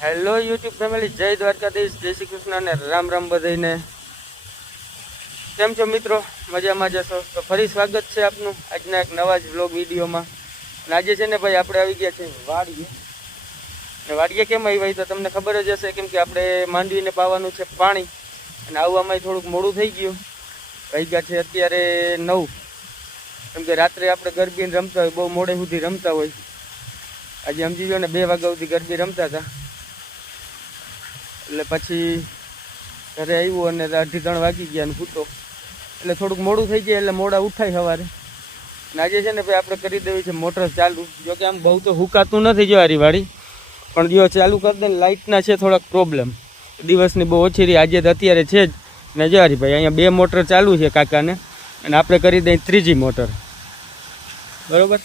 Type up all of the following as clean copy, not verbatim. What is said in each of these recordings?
Hello YouTube family, જય દ્વારકાધીશ, જય શ્રી કૃષ્ણ અને રામ રામ બધાઈને. કેમ છો મિત્રો? મજામાં જશો તો ફરી સ્વાગત છે આપનું આજના એક નવા જ વ્લોગ વિડીયોમાં. અને આજે છે ને ભાઈ આપણે આવી ગયા છે વાડીએ. અને વાડીએ કેમ આવી તો તમને ખબર જ હશે, કેમ કે આપણે માંડવીને પાવાનું છે પાણી, અને આવવામાં થોડુંક મોડું થઈ ગયું. વાગ્યા છે અત્યારે 9, કેમ કે રાત્રે આપણે ગરબીને રમતા હોય, બહુ મોડે સુધી રમતા હોય. આજે સમજી ગયો ને 2 વાગ્યા સુધી ગરબી રમતા હતા. એટલે પછી ઘરે આવ્યું અને 2:30 વાગી ગયા અને સૂતો, એટલે થોડુંક મોડું થઈ જાય એટલે મોડા ઉઠાય સવારે. અને આજે છે ને ભાઈ આપણે કરી દેવી છે મોટર ચાલુ. જો કે આમ બહુ તો હુકાતું નથી જવારી વાળી, પણ જો ચાલુ કરી દે ને લાઇટના છે થોડાક પ્રોબ્લેમ, દિવસની બહુ ઓછી રહી. આજે તો અત્યારે છે જ ને જવારી ભાઈ અહીંયા 2 મોટર ચાલુ છે કાકાને, અને આપણે કરી દઈએ 3જી મોટર, બરાબર?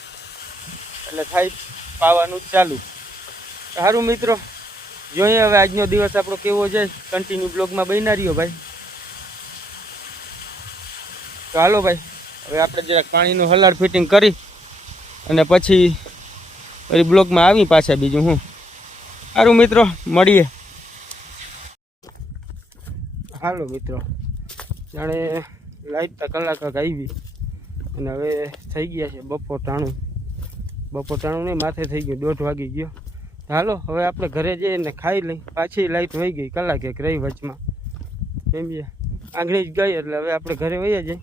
એટલે થાય પાવાનું ચાલુ. સારું મિત્રો, જોઈએ હવે આજનો દિવસ આપણો કેવો જાય. કન્ટિન્યુ બ્લોગમાં બન્યા રહ્યો ભાઈ. તો હાલો ભાઈ, હવે આપણે જરાક પાણીનું હલાડ ફિટિંગ કરી અને પછી ફરી બ્લોગમાં આવી પાછા. બીજું હું સારું મિત્રો, મળીએ. હાલો મિત્રો, જાણે લાઈટ કલાક આવી અને હવે થઈ ગયા છે બપોર ટાણું નહીં, માથે થઈ ગયું 1:30 વાગી ગયો. હાલો હવે આપણે ઘરે જઈએ ને ખાઈ લઈ. પાછી લાઈટ વહી ગઈ, કલાક એક રહી વચમાં, સમજ્યા? આંગળી જ ગઈ એટલે હવે આપણે ઘરે વહી જઈએ.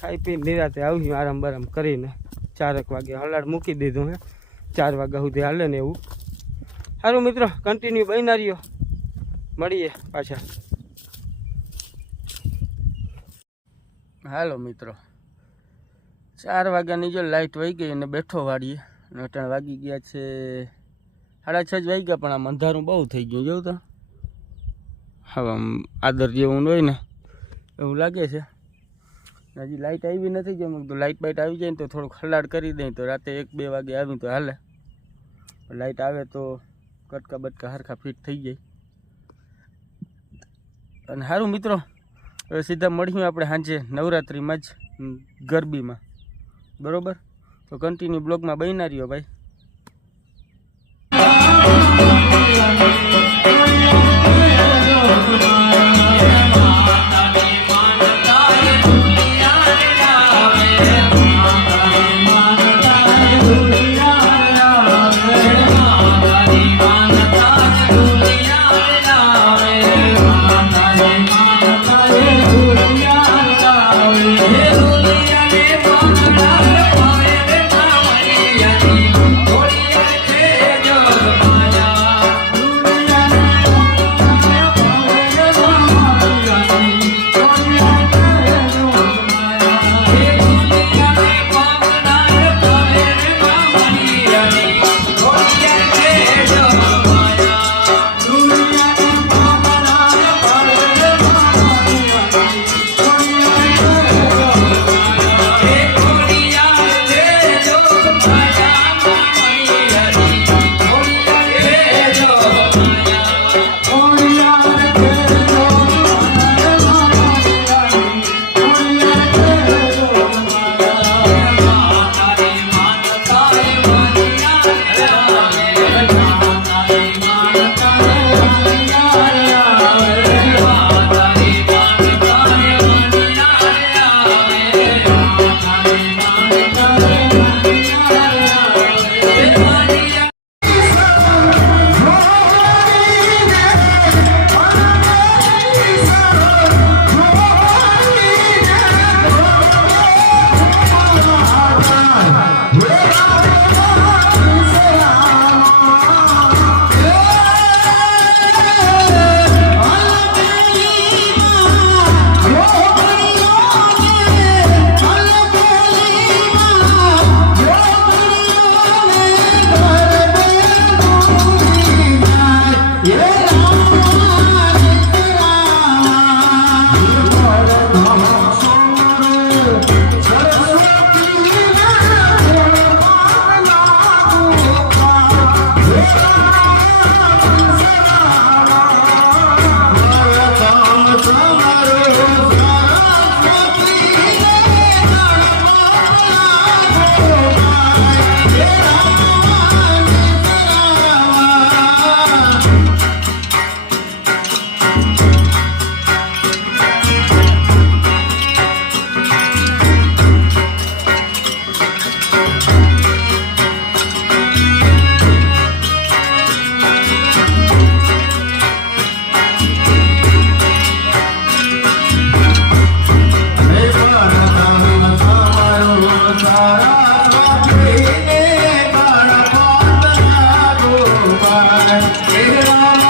ખાઈ પીને નિરાતે આવ્યું આરામ બારામ કરીને. 4 વાગે હલાડ મૂકી દીધું હે, 4 વાગ્યા સુધી હાલે ને એવું. સારું મિત્રો, કન્ટિન્યુ બન્યા રહ્યો, મળીએ પાછા. હાલો મિત્રો, 4 વાગ્યાની જો લાઈટ વહી ગઈ અને બેઠો વાળીએ. 8 વાગી ગયા છે, 6:30 જ વાગ્યા, પણ આમ અંધારું બહુ થઈ ગયું. જોઉં તો હવે આમ આદર જેવું હોય ને એવું લાગે છે. હજી લાઇટ આવી નથી. જો તો લાઇટ બાઇટ આવી જાય ને તો થોડુંક હલાડ કરી દઈએ, તો રાતે 1-2 વાગે આવ્યું તો હાલે. લાઇટ આવે તો કટકા બટકા હરખા ફિટ થઈ જાય. અને સારું મિત્રો, હવે સીધા મળીશું આપણે સાંજે નવરાત્રિમાં જ ગરબીમાં, બરાબર? તો કન્ટિન્યુ બ્લોગમાં બન્યા રહ્યો ભાઈ. કેશવા